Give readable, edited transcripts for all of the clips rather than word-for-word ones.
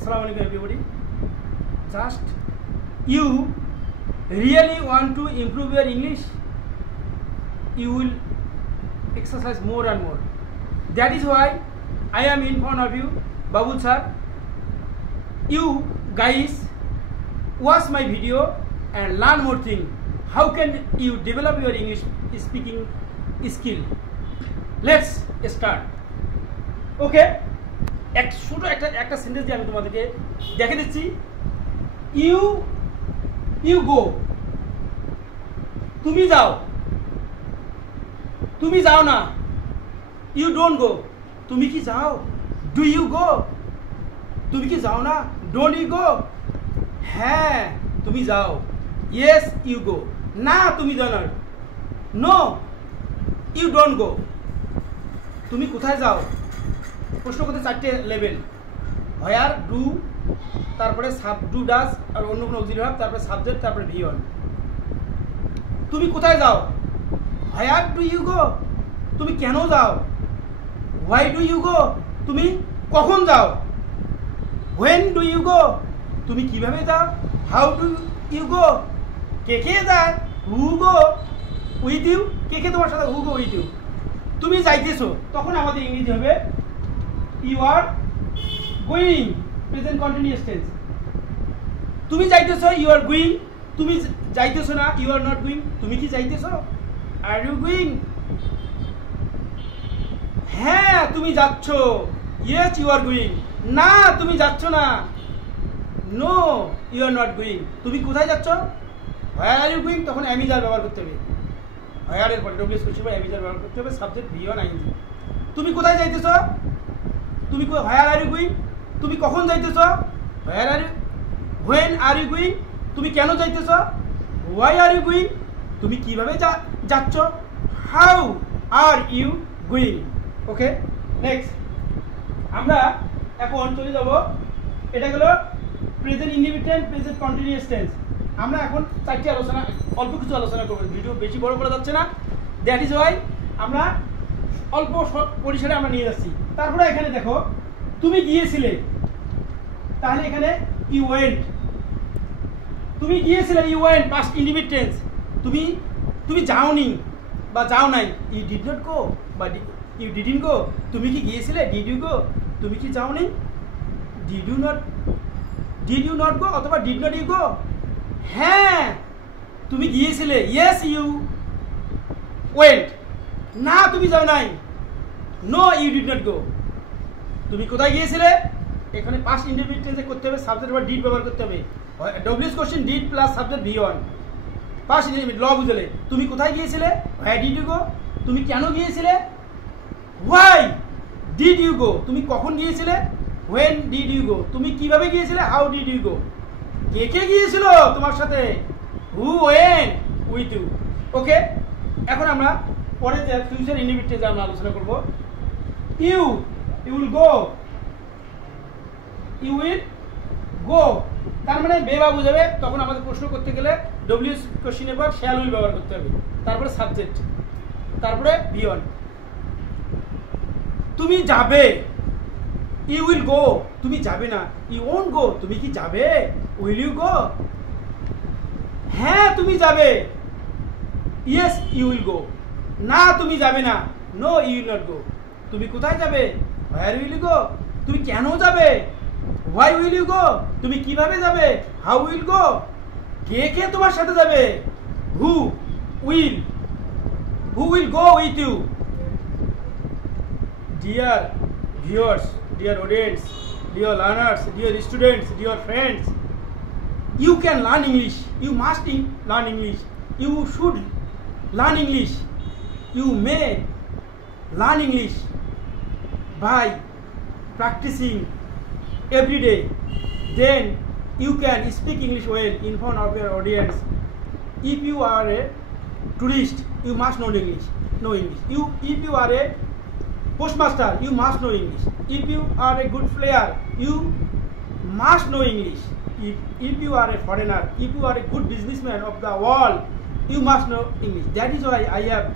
Assalamualaikum everybody. Just you really want to improve your English, you will exercise more and more. That is why I am in front of you, Babul sir. You guys watch my video and learn more thing. How can you develop your English speaking skill? Let's start. Okay. एक ছোট একটা sentence দিয়ে আমি তোমাদেরকে দেখে দিচ্ছি। You go, তুমি যাও। তুমি যাও না, ইউ ডোন্ট গো, তুমি কি যাও? ডু ইউ গো, তুমি কি যাও না? ডোন্ট ইউ গো, হ্যাঁ তুমি যাও। ইয়েস ইউ গো, না তুমি যাও না। নো ইউ ডোন্ট গো, তুমি কোথায় যাও? প্রশ্ন করতে চারটে লেভেল, হোয়ার, ডু, তারপরে ডু ডাজ আর অন্য কোনো অক্সিলারি ভার্ব, তারপরে সাবজেক্ট, তারপরে ভি1। তুমি কোথায় যাও? হোয়ার ডু ইউ গো, তুমি কেন যাও? হোয়াই ডু ইউ গো, তুমি কখন যাও? হোয়েন ডু ইউ গো, তুমি কিভাবে যাও? হাউ ডু ইউ গো, কে কে যায়? হু গো উইথ ইউ, কে কে তোমার সাথে? Who go with you. তুমি যাইতেছো, তখন আমাদের ইংরেজি হবে you are going, present continuous tense. তুমি যাইতেছো, ইউ আর গোয়িং। তুমি যাইতেছো না, ইউ আর নট গোয়িং। তুমি কি যাইতেছো? আর ইউ গোয়িং? হ্যাঁ তুমি যাচ্ছ, ইয়েস ইউ আর গোয়িং। না তুমি যাচ্ছ না, no you are not going. তুমি কোথায় যাচ্ছ? হোয়ার আর ইউ গোয়িং, তখন অ্যামিজার ব্যবহার করতে হবে। হোয়ার এর পরে ডব্লিউএস কোশ্চেন বা অ্যামিজার ব্যবহার করতে হবে, সাবজেক্ট ভি1 আইএনজি। তুমি কোথায় যাইতেছো? তুমি হোয়ার আর ইউ গোয়িং, তুমি কখন যাইতেছো? Where are you, when are you going, তুমি কেন যাইতেছো? হোয়াই আর ইউ গোয়িং, তুমি কিভাবে যাচ্ছ? How are you going. Okay, next আমরা এখন চলে যাব, এটা গেল present indefinite, present continuous tense. আমরা এখন চারটি আলোচনা, অল্প কিছু আলোচনা করবো, ভিডিও বেশি বড় করা যাচ্ছে না। দ্যাট ইজ ওয়াই আমরা অল্প পরিসরে আমরা নিয়ে যাচ্ছি। তারপরে এখানে দেখো, তুমি গিয়েছিলে, তাহলে এখানে ইউ ওয়েন্ট। তুমি গিয়েছিলে, you went, past indefinite tense. তুমি যাওনি বা যাও নাই, ইউ ডিড নট গো বা ইউ ডিডন্ট গো। তুমি কি গিয়েছিলে? Did you go. তুমি কি যাওনি? ডিড ইউ নট গো অথবা ডিড নট ইউ গো। হ্যাঁ তুমি গিয়েছিলে, ইয়েস ইউ ওয়েন্ট। না তুমি যাও নাই, no you did not go. তুমি কোথায় গিয়েছিলে? এখানে পাস্ট ইনডিফিনিট টেন্সে করতে হবে, সাবজেক্ট বা ডিড ব্যবহার করতে হবে। WS question did plus subject V one, past indefinite ল বুঝলে। তুমি কোথায় গিয়েছিলে? হোয়াই ডিড ইউ গো, তুমি কেন গিয়েছিলে? হোয়াই ডিড ইউ গো, তুমি কখন গিয়েছিলে? হোয়েন ডিড ইউ গো, তুমি কিভাবে গিয়েছিলে? How did you go. কে কে গিয়েছিল তোমার সাথে? Who went with you. Okay, এখন আমরা পরে যে ফিউচার ইনডিফিনিট টেন্স আমরা আলোচনা করব। You will go, you will go, তার মানে বেবা বুঝাবে। তখন আমাদের প্রশ্ন করতে গেলে ডব্লিউএস কোশ্চেনের পর শ্যাল উইল ব্যবহার করতে হবে, তারপরে সাবজেক্ট, তারপরে ভি1। তুমি যাবে, ইউ উইল গো, তুমি যাবে না। ইউ ওন্ট গো, তুমি কি যাবে? উইল ইউ গো, হ্যাঁ তুমি যাবে। ইয়েস ইউ উইল গো, না তুমি যাবে না, no you will not go. তুমি কোথায় যাবে? হোয়ার উইল ইউ গো, তুমি কেন যাবে? হোয়াই উইল ইউ গো, তুমি কিভাবে যাবে? হাউ উইল গো, কে কে তোমার সাথে যাবে? Who will go with you. Dear viewers, dear audience, dear learners, dear students, dear friends, you can learn English. You must learn English. You should learn English. You may learn English by practicing every day. Then you can speak English well in front of your audience. If you are a tourist, you must know English. If you are a postmaster, you must know English. If you are a good player, you must know English. If you are a foreigner, if you are a good businessman of the world, you must know English. That is why I have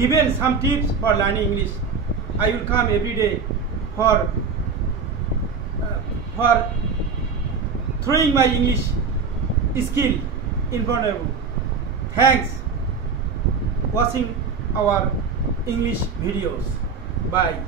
given some tips for learning English. I will come every day for for throwing my English skill in front of you. Thanks watching our English videos. Bye.